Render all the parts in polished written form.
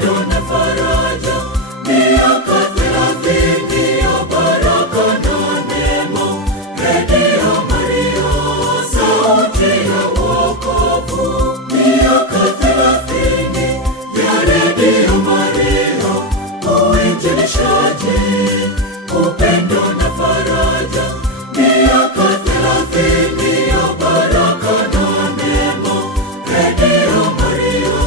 upendo na faraja, miaka 30 ya baraka na neema. Radio Maria, sauti ya wokovu. Miaka 30 ya Radio Maria, uinjilishaji, upendo na faraja, miaka 30 ya baraka na neema. Radio Maria,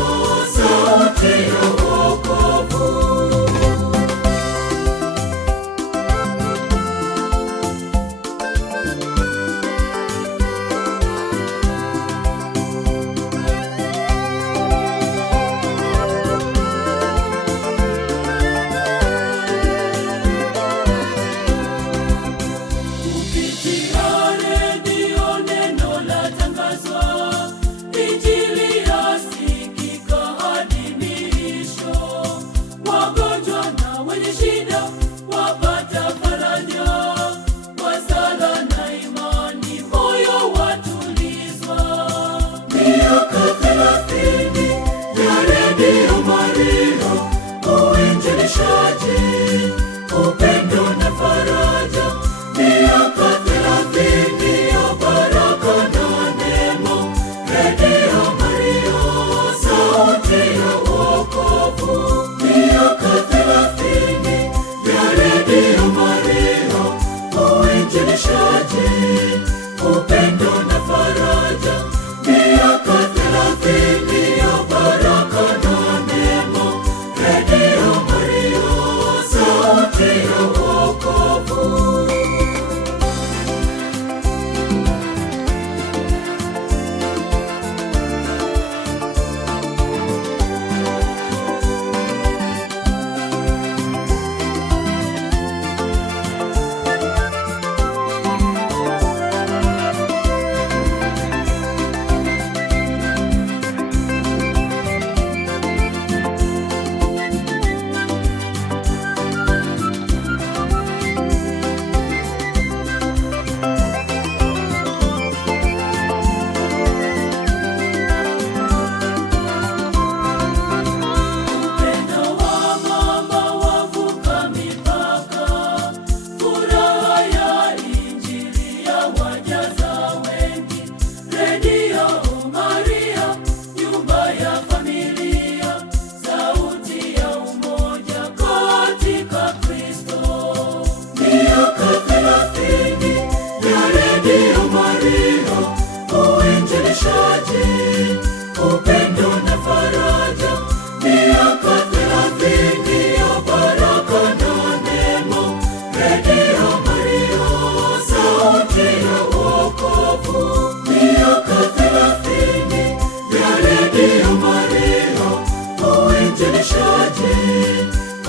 sauti ya wokovu. Kupitia redio neno latangazwa, Injili yasikika hadi miisho. Wagonjwa na wenye shida wapata faraja, kwa sala na imani moyo watulizwa. Miaka 30 ya Radio Maria, uinjilishaji, upendo na faraja, miaka 30 ya baraka na neema. Radio Maria, sauti ya wokovu. Miaka 30 ya Radio Maria, uinjilishaji, upendo na faraja, miaka 30 ya baraka na neema. Radio Maria, sauti ya wokovu. Upendo wa mama wavuka mipaka, furaha ya Injili ya wajaza wengi. Radio Maria, nyumba ya familia, sauti ya umoja katika Kristo. Miaka 30 ya Radio Maria, uinjilishaji, upendo na faraja, miaka 30 ya baraka na neema. Radio Maria, sauti ya wokovu. Miaka 30 ya Radio Maria, uinjilishaji,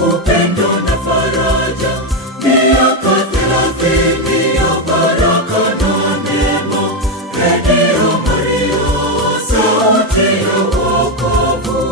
upendo na faraja, miaka 30 ya baraka na neema. Radio Maria, sauti ya wokovu.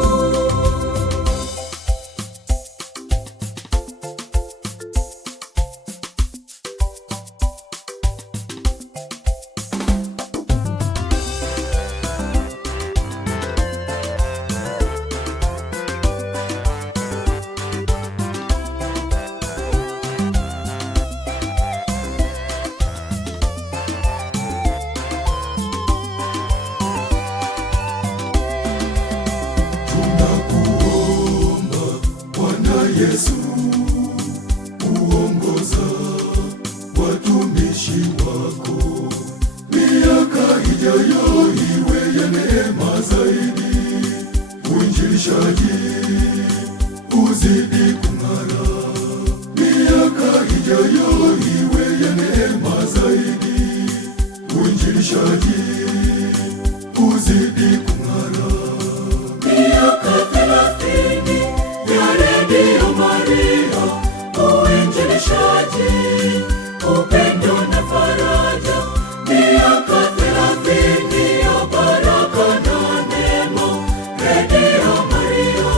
Tunakuomba Bwana Yesu, uongoza watumishi wako, miaka ijayo iwe ya neema zaidi, uinjilishaji uzidi kung'ara. Miaka ijayo iwe ya neema zaidi, uinjilishaji uzidi kung'ara. Miaka 30 ya Radio Maria, uinjilishaji, upendo na faraja, miaka 30 ya baraka na neema. Radio Maria,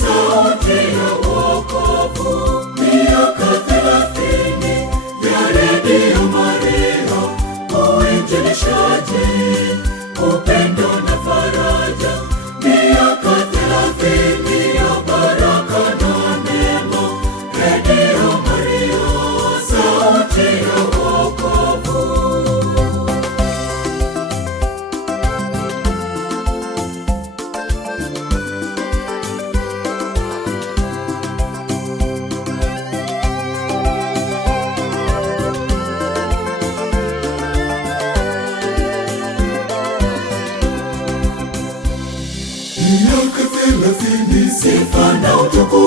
sauti ya wokovu. Miaka 30 ya Radio Maria, uinjilishaji, upendo na faraja.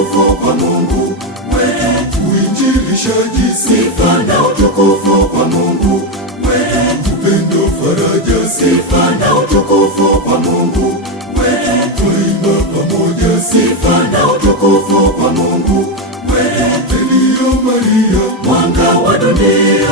utukufu kwa Mungu wetu. Uinjilishaji, sifa na utukufu kwa Mungu wetu. Upendo, faraja, sifa na utukufu kwa Mungu wetu. Twaimba pamoja, sifa na utukufu kwa Mungu wetu. Redio Maria, mwanga wa dunia.